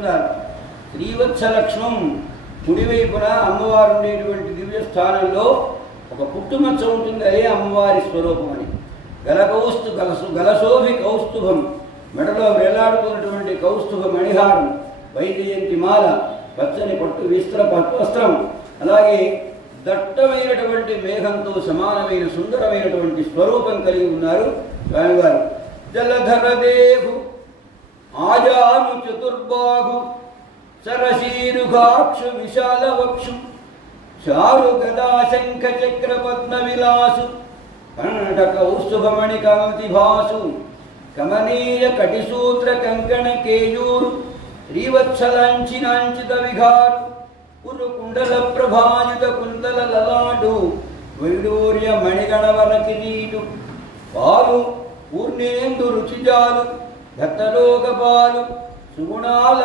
చెప్తున్నారు. శ్రీవత్సలక్ష్మం కుడివైపున అమ్మవారు ఉండేటువంటి దివ్య స్థానంలో ఒక పుట్టుమచ్చ ఉంటుంది. అదే అమ్మవారి స్వరూపం అని. గలశోభి కౌస్తుభం, మెడలో వేలాడుతున్నటువంటి కౌస్తుభ మణిహారం, వైజయంతి మాల, పచ్చని పట్టు వస్త్రం, అలాగే దట్టమైనటువంటి మేఘంతో సమానమైన సుందరమైనటువంటి స్వరూపం కలిగి ఉన్నారు స్వామివారు. జలధరదేవు ఆజాను చతుర్బాహు సరసీరుఘాక్షు విశాలవక్షు చారు గదా శంఖ చక్ర పద్మ విలాసు కంఠ కౌస్తుభమణి కాంతి భాసు కమనీయ కటిసూత్ర కంకణ కేయూరు శ్రీవత్సలాంఛినాంచిత విఘారు పురు కుండల ప్రభాయుత కుందల లలాడు వైడూర్య మణిగణవర కిరీటు పాలు పూర్ణేందు రుచిజాలు భక్తలోకపాలు సుగుణాల